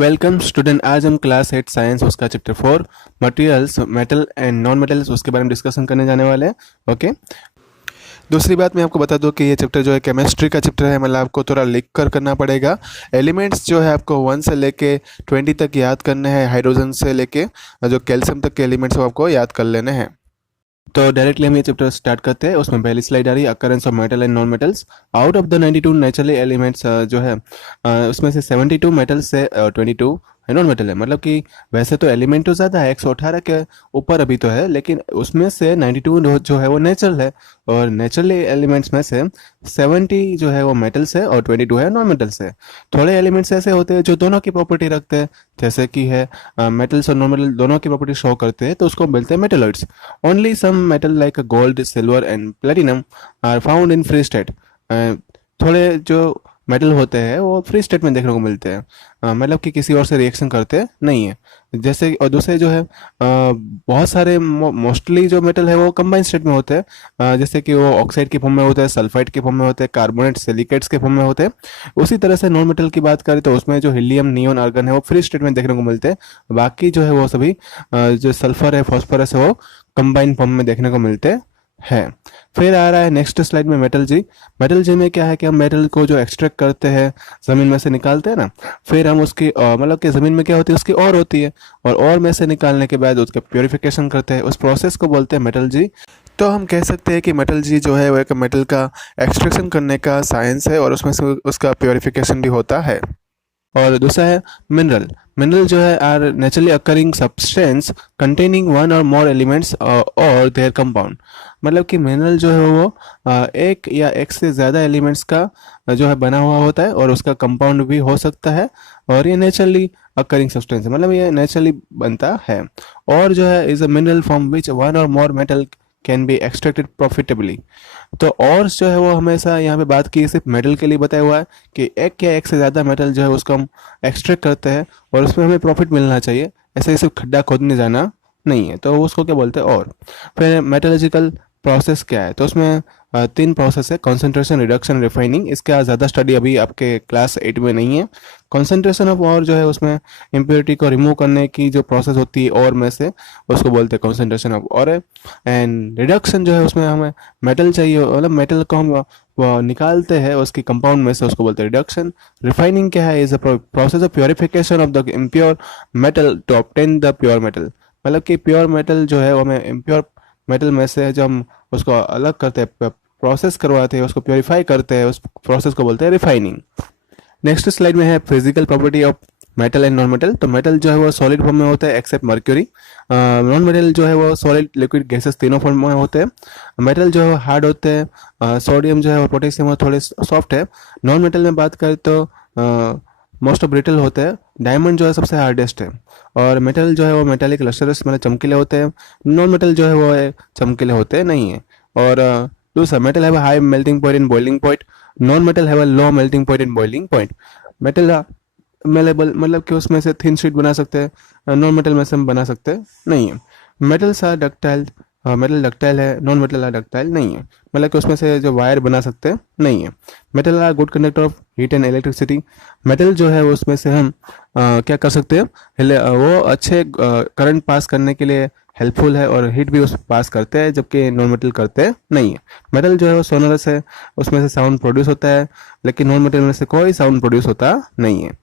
Welcome student. आज हम class 8 science उसका chapter 4 materials metal and non metals उसके बारे में डिस्कशन करने जाने वाले हैं। ओके। दूसरी बात मैं आपको बता दूं कि ये चैप्टर जो है केमिस्ट्री का चैप्टर है, मतलब आपको थोड़ा लिख कर करना पड़ेगा। एलिमेंट्स जो है आपको 1 से लेके 20 तक याद करने हैं। हाइड्रोजन से लेके जो कैल्शियम तक के एलिमेंट्स वो आपको याद कर लेने हैं। तो डायरेक्टली हम ये चैप्टर स्टार्ट करते हैं। उसमें पहली स्लाइड आ रही है occurrence of metal and non metals. Out of the 92 naturally elements जो है उसमें से 72 मेटल्स से 22 है नॉन मेटल है। मतलब कि वैसे तो एलिमेंट तो ज़्यादा है, 118 के ऊपर अभी तो है, लेकिन उसमें से 92 जो है वो नेचुरल है। और नेचुरल एलिमेंट्स में से 70 जो है वो मेटल्स है और 22 है नॉन मेटल्स है। थोड़े एलिमेंट्स ऐसे होते हैं जो दोनों की प्रॉपर्टी रखते हैं, जैसे कि है मेटल्स और नॉन मेटल दोनों की प्रॉपर्टी शो करते हैं, तो उसको बोलते हैं metalloids. Only some metal like gold, silver and platinum are found in free state. थोड़े जो मेटल होते हैं वो फ्री स्टेट में देखने को मिलते हैं, मतलब कि किसी और से रिएक्शन करते नहीं है। जैसे और दूसरे जो है बहुत सारे मोस्टली जो मेटल है वो कंबाइन स्टेट में होते हैं, जैसे कि वो ऑक्साइड के फॉर्म में होते हैं, सल्फाइड के फॉर्म में होते हैं, कार्बोनेट सिलिकेट्स के फॉर्म में होते हैं। उसी तरह से नॉन मेटल की बात करें तो उसमें जो हीलियम, नियोन, आर्गन है वो फ्री स्टेट में देखने को मिलते हैं। बाकी जो है वो सभी जो सल्फर है, फॉस्फोरस है, वो कंबाइन फॉर्म में देखने को मिलते हैं। फिर आ रहा है नेक्स्ट स्लाइड में मेटल जी। मेटल जी में क्या है कि हम मेटल को जो एक्सट्रैक्ट करते हैं, ज़मीन में से निकालते हैं ना, फिर हम उसकी मतलब कि ज़मीन में क्या होती है, उसकी और होती है, और और में से निकालने के बाद उसका प्योरीफिकेशन करते हैं। उस प्रोसेस को बोलते हैं मेटल जी। तो हम कह सकते हैं कि मेटल जी जो है वो एक मेटल का एक्सट्रैक्शन करने का साइंस है, और उसमें से उसका प्योरीफिकेशन भी होता है। और दूसरा है मिनरल। मिनरल जो है are naturally occurring substance containing one or more elements और देयर कंपाउंड। मतलब कि मिनरल जो है वो एक या एक से ज़्यादा एलिमेंट्स का जो है बना हुआ होता है, और उसका कंपाउंड भी हो सकता है। और ये नेचुरली अकरिंग सब्सटेंस है, मतलब ये नेचुरली बनता है। और जो है is a mineral from which one or more metal can be extracted profitably. तो और जो है वो हमेशा यहाँ पे बात की सिर्फ मेटल के लिए बताया हुआ है कि एक या एक से ज़्यादा मेटल जो है उसको हम एक्सट्रैक्ट करते हैं और उसमें हमें प्रॉफिट मिलना चाहिए। ऐसे ही सिर्फ खड्डा खोदने जाना नहीं है, तो उसको क्या बोलते हैं। और फिर मेटलर्जिकल प्रोसेस क्या है, तो उसमें 3 प्रोसेस है: कंसंट्रेशन, रिडक्शन, रिफाइनिंग। इसका ज़्यादा स्टडी अभी आपके क्लास 8 में नहीं है। कंसंट्रेशन ऑफ और जो है उसमें इम्प्योरिटी को रिमूव करने की जो प्रोसेस होती है और में से, उसको बोलते हैं कंसंट्रेशन ऑफ और। एंड रिडक्शन जो है उसमें हमें मेटल चाहिए, मतलब मेटल को हम वो निकालते हैं उसकी कंपाउंड में से, उसको बोलते हैं रिडक्शन। रिफाइनिंग क्या है, is a process of purification of the impure metal to obtain the pure metal. मतलब कि प्योर मेटल जो है वो हमें इम्प्योर मेटल में से जब हम उसको अलग करते हैं, प्रोसेस करवाते हैं, उसको प्योरीफाई करते हैं, उस प्रोसेस को बोलते हैं रिफाइनिंग। नेक्स्ट स्लाइड में है physical property of metal and non metal. तो मेटल जो है वो सॉलिड फॉर्म में होता है एक्सेप्ट मर्क्यूरी। नॉन मेटल जो है वो सॉलिड, लिक्विड, गैसेस तीनों फॉर्म में होते हैं। मेटल जो है हार्ड होते हैं, सोडियम जो है वो पोटेशियम वो थोड़े सॉफ्ट है। नॉन मेटल में बात करें तो मोस्ट ऑफ ब्रिटल होते हैं। डायमंड जो है सबसे हार्डेस्ट है। और मेटल जो है वो मेटालिक, लस्टरस, मतलब चमकीले होते हैं। नॉन मेटल जो है वो चमकीले होते नहीं है। और दूसरा, metal have high melting point in boiling point, non metal have low melting point in boiling point. Metal malleable, मतलब कि उसमें से थिन शीट बना सकते हैं, नॉन मेटल में से हम बना सकते नहीं है। Metals are ductile, metal ductile है, नॉन मेटल आर डक्टाइल नहीं है, मतलब कि उसमें से जो वायर बना सकते हैं नहीं है। Metal are good conductor of heat and electricity. Metal जो है उसमें से हम क्या कर सकते हैं, वो अच्छे करंट पास करने के लिए हेल्पफुल है, और हीट भी उस पास करते हैं, जबकि नॉन मेटल करते नहीं है। मेटल जो है वो सोनरस है, उसमें से साउंड प्रोड्यूस होता है, लेकिन नॉन मेटल में से कोई साउंड प्रोड्यूस होता नहीं है।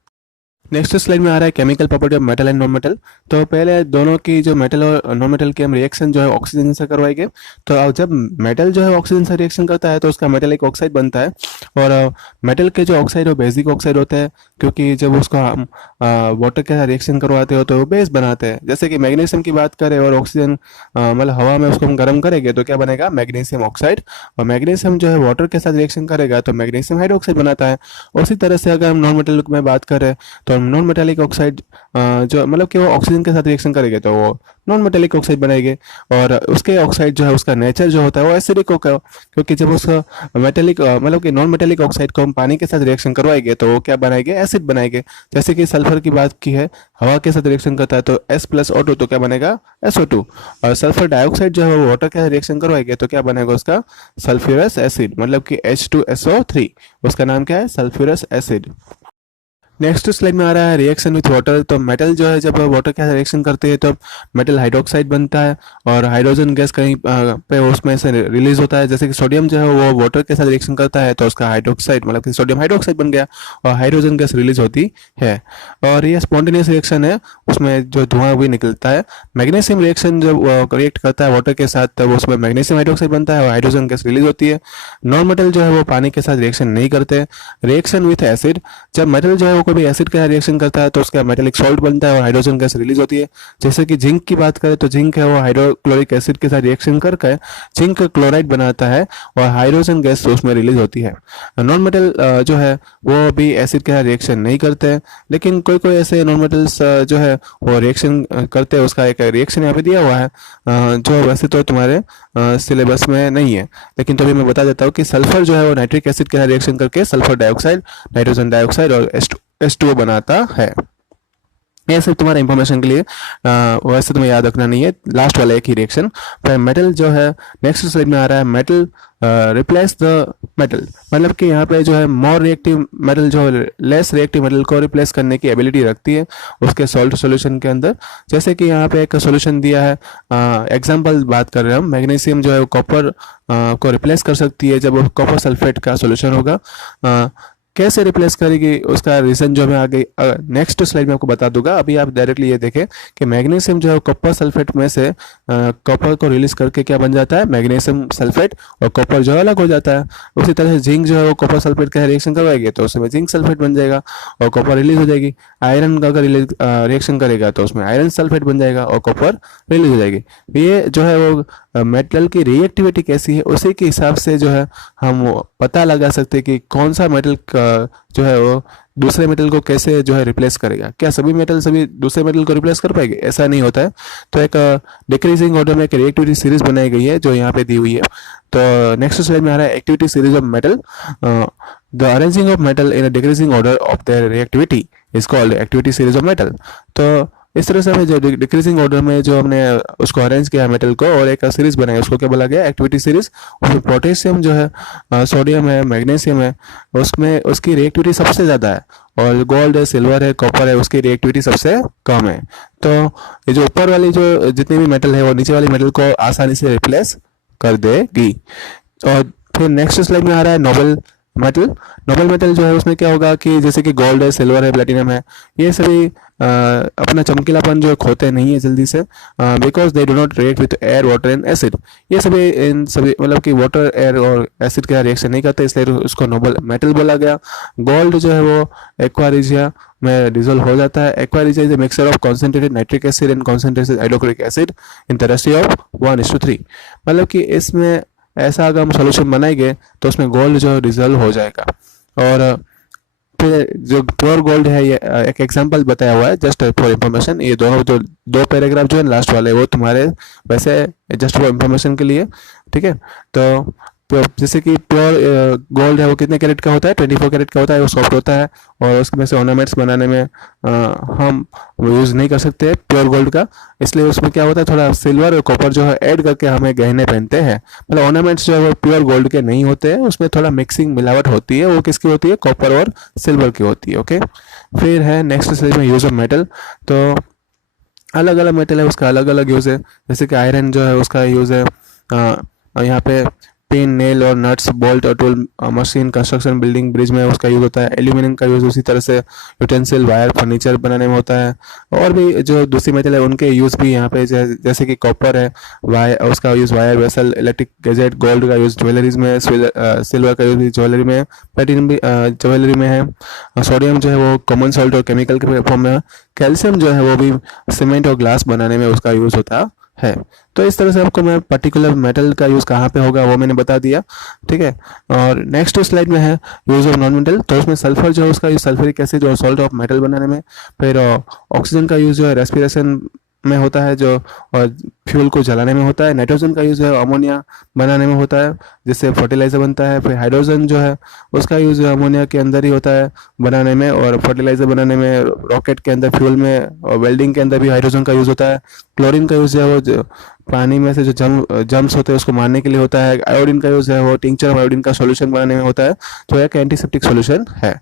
नेक्स्ट स्लाइड में आ रहा है chemical property of metal and non metal. तो पहले दोनों की जो मेटल और नॉन मेटल की हम रिएक्शन जो है ऑक्सीजन से करवाएंगे। तो अब जब मेटल जो है ऑक्सीजन से रिएक्शन करता है तो उसका मेटेलिक ऑक्साइड बनता है। और मेटल के जो ऑक्साइड है बेसिक ऑक्साइड होते हैं, क्योंकि जब उसको हम वाटर के साथ रिएक्शन करवाते हो तो वो बेस बनाते हैं। जैसे कि मैग्नीशियम की बात करें और ऑक्सीजन मतलब हवा में उसको हम गर्म करेंगे तो क्या बनेगा, मैग्नीशियम ऑक्साइड। और मैग्नीशियम जो है वाटर के साथ रिएक्शन करेगा तो मैग्नीशियम हाइड्रोक्साइड बनाता है। उसी तरह से अगर हम नॉन मेटल में बात करें तो नॉन मेटालिक ऑक्साइड जो मतलब कि वो ऑक्सीजन के साथ रिएक्शन करेंगे तो वो नॉन मेटालिक ऑक्साइड बनाएंगे। और उसके ऑक्साइड जो है उसका नेचर जो होता है वो एसिडिक होगा, क्योंकि जब उसका मेटालिक मतलब कि नॉन मेटालिक ऑक्साइड को हम पानी के साथ रिएक्शन करवाएंगे तो वो क्या बनाएंगे, एसिड बनाएंगे। जैसे कि सल्फर की बात की है, हवा के साथ रिएक्शन करता है तो S+O2 तो क्या बनेगा, SO2। और सल्फर डाइऑक्साइड जो है वो वाटर के साथ रिएक्शन करवाएंगे तो क्या बनेगा उसका, सल्फ्यूरस एसिड, मतलब कि H2SO3, उसका नाम क्या है, सल्फ्यूरस एसिड। नेक्स्ट स्लाइड में आ रहा है रिएक्शन विथ वाटर। तो मेटल जो है जब वाटर के साथ रिएक्शन करते हैं तो मेटल हाइड्रोक्साइड बनता है और हाइड्रोजन गैस कहीं पे उसमें से रिलीज होता है। जैसे कि सोडियम जो है वो वाटर के साथ रिएक्शन करता है तो उसका हाइड्रोक्साइड मतलब कि सोडियम हाइड्रोक्साइड बन गया और हाइड्रोजन गैस रिलीज होती है। और ये स्पॉन्टेनियस रिएक्शन है, उसमें जो धुआं भी निकलता है। मैग्नीशियम रिएक्शन जब रिएक्ट करता है वाटर के साथ तब उसमें मैग्नीशियम हाइड्रोक्साइड बनता है और हाइड्रोजन गैस रिलीज होती है। नॉन मेटल जो है वो पानी के साथ रिएक्शन नहीं करते। रिएक्शन विथ एसिड, जब मेटल जो है वो कोई भी एसिड का रिएक्शन करता है तो उसका मेटेलिक सॉल्ट बनता है और हाइड्रोजन गैस रिलीज होती है। जैसे कि जिंक की बात करें तो जिंक है वो हाइड्रोक्लोरिक एसिड के साथ रिएक्शन करके जिंक क्लोराइड बनाता है और हाइड्रोजन गैस उसमें रिलीज होती है। नॉन मेटल जो है वो भी एसिड के साथ रिएक्शन नहीं करते हैं, लेकिन कोई कोई ऐसे नॉन मेटल्स जो है वो रिएक्शन करते हैं। उसका एक रिएक्शन यहाँ पे दिया हुआ है जो वैसे तो तुम्हारे सिलेबस में नहीं है, लेकिन तो भी मैं बता देता हूँ कि सल्फर जो है वो नाइट्रिक एसिड के साथ रिएक्शन करके सल्फर डाइऑक्साइड, नाइट्रोजन डाइऑक्साइड और H2O बनाता है। ये सिर्फ तुम्हारे इंफॉर्मेशन के लिए, वैसे तुम्हें याद रखना नहीं है, लास्ट वाला एक ही रिएक्शन। फिर मेटल जो है नेक्स्ट स्लाइड में आ रहा है, मेटल रिप्लेस द मेटल, मतलब कि यहाँ पे जो है मोर रिएक्टिव मेटल जो लेस रिएक्टिव मेटल को रिप्लेस करने की एबिलिटी रखती है उसके सॉल्ट सॉल्यूशन के अंदर। जैसे कि यहाँ पे एक सॉल्यूशन दिया है, एग्जांपल बात कर रहे हैं हम, मैग्नीशियम जो है वो कॉपर को रिप्लेस कर सकती है जब कॉपर सल्फेट का सॉल्यूशन होगा। कैसे रिप्लेस करेगी उसका रीजन जो मैं आगे नेक्स्ट स्लाइड में आपको बता दूंगा। अभी आप डायरेक्टली ये देखें कि मैग्नीशियम जो है कॉपर सल्फेट में से कॉपर को रिलीज करके क्या बन जाता है, मैग्नीशियम सल्फेट, और कॉपर जो अलग हो जाता है। उसी तरह से जिंक जो है वो कॉपर सल्फेट का रिएक्शन करवाएगी तो उसमें जिंक सल्फेट बन जाएगा और कॉपर रिलीज हो जाएगी। आयरन का अगर रिएक्शन करेगा तो उसमें आयरन सल्फेट बन जाएगा और कॉपर रिलीज हो जाएगी। ये जो है वो मेटल की रिएक्टिविटी कैसी है उसी के हिसाब से जो है हम पता लगा सकते हैं कि कौन सा मेटल जो है वो दूसरे मेटल को कैसे जो है रिप्लेस करेगा। क्या सभी मेटल सभी दूसरे मेटल को रिप्लेस कर पाएंगे? ऐसा नहीं होता है। तो एक डिक्रीजिंग ऑर्डर में एक रिएक्टिविटी सीरीज बनाई गई है जो यहाँ पे दी हुई है। तो नेक्स्ट स्लाइड में आ रहा है activity series of metal. The arranging of metal in a decreasing order of their reactivity is called activity series of metal. तो इस तरह से हमें जो डिक्रीजिंग ऑर्डर में जो हमने उसको अरेंज किया मेटल को और एक सीरीज बनाई उसको क्या बोला गया, एक्टिविटी सीरीज। उसमें पोटेशियम जो है, सोडियम है, मैग्नीशियम है, उसमें उसकी रिएक्टिविटी सबसे ज़्यादा है और गोल्ड है, सिल्वर है, कॉपर है, उसकी रिएक्टिविटी सबसे कम है। तो ये जो ऊपर वाली जो जितनी भी मेटल है वो नीचे वाली मेटल को आसानी से रिप्लेस कर देगी। और फिर नेक्स्ट स्लाइड में आ रहा है नोबल मेटल। नोबल मेटल जो है उसमें क्या होगा कि जैसे कि गोल्ड है, सिल्वर है, प्लेटिनम है, ये सभी अपना चमकीलापन जो खोते नहीं है जल्दी से, because they do not react with air, water and acid. ये सभी इन सभी मतलब कि वाटर, एयर और एसिड का रिएक्शन नहीं करते, इसलिए उसको नोबल मेटल बोला गया। गोल्ड जो है वो एक्वा रिजिया में डिजोल्व हो जाता है। Aqua regia is a mixture of concentrated nitric acid and concentrated hydrochloric acid in the ratio of 1:3। मतलब कि इसमें ऐसा अगर हम सोल्यूशन बनाएंगे तो उसमें गोल्ड जो है डिजोल्व हो जाएगा। और फिर जो प्योर गोल्ड है, ये एक एग्जांपल बताया हुआ है जस्ट फॉर इंफॉर्मेशन। ये दोनों जो दो पैराग्राफ जो है लास्ट वाले वो तुम्हारे वैसे जस्ट फॉर इंफॉर्मेशन के लिए, ठीक है। तो जैसे कि प्योर गोल्ड है वो कितने कैरेट का होता है, 24 कैरेट का होता है, वो सॉफ्ट होता है और उसमें से ऑर्नामेंट्स बनाने में हम यूज़ नहीं कर सकते प्योर गोल्ड का। इसलिए उसमें क्या होता है, थोड़ा सिल्वर और कॉपर जो है ऐड करके हमें गहने पहनते हैं। मतलब ऑर्नामेंट्स जो है वो प्योर गोल्ड के नहीं होते हैं, उसमें थोड़ा मिक्सिंग मिलावट होती है। वो किसकी होती है, कॉपर और सिल्वर की होती है। ओके, फिर है नेक्स्ट स्टेज में यूज़ ऑफ मेटल। तो अलग अलग मेटल है उसका अलग अलग यूज़ है। जैसे कि आयरन जो है उसका यूज़ है यहाँ पे पिन, नेल और नट्स, बोल्ट और tool, machine, construction, building, bridge में उसका यूज़ होता है। एल्यूमिनियम का यूज़ उसी तरह से यूटेंसिल, वायर, फर्नीचर बनाने में होता है। और भी जो दूसरी मेटल है उनके यूज़ भी यहाँ पे जैसे कि कॉपर है, वायर, उसका use wire, vessel, electric gadget, gold का यूज़ ज्वेलरीज में, सिल्वर का यूज़ भी ज्वेलरी में, प्लेटिनम भी ज्वेलरी में है। सोडियम जो है वो कॉमन सॉल्ट और केमिकल के फॉर्म में है। कैल्शियम जो है वो भी सीमेंट और ग्लास बनाने में उसका यूज़ होता है। तो इस तरह से आपको मैं पर्टिकुलर मेटल का यूज़ कहाँ पे होगा वो मैंने बता दिया, ठीक है। और नेक्स्ट स्लाइड में है यूज़ ऑफ नॉन मेटल। तो उसमें सल्फर जो है उसका यूज़ सल्फ्यूरिक एसिड और सॉल्ट ऑफ मेटल बनाने में। फिर ऑक्सीजन का यूज़ जो है रेस्पिरेशन में होता है, जो और फ्यूल को जलाने में होता है। नाइट्रोजन का यूज़ है अमोनिया बनाने में होता है जिससे फर्टिलाइज़र बनता है। फिर हाइड्रोजन जो है उसका यूज़ अमोनिया के अंदर ही होता है बनाने में, और फर्टिलाइज़र बनाने में, रॉकेट के अंदर, फ्यूल में और वेल्डिंग के अंदर भी हाइड्रोजन का यूज़ होता है। क्लोरीन का यूज़ है वो पानी में से जो जम्स होते हैं उसको मारने के लिए होता है। आयोडीन का यूज़ है वो टिंचर ऑफ आयोडीन का सॉल्यूशन बनाने में होता है, जो एक एंटीसेप्टिक सॉल्यूशन है।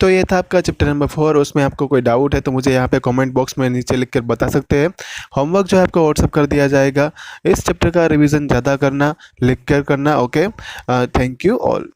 तो ये था आपका चैप्टर नंबर 4। उसमें आपको कोई डाउट है तो मुझे यहाँ पे कमेंट बॉक्स में नीचे लिख कर बता सकते हैं। होमवर्क जो है आपको व्हाट्सअप कर दिया जाएगा। इस चैप्टर का रिवीजन ज़्यादा करना, लिख कर करना। Okay, thank you all.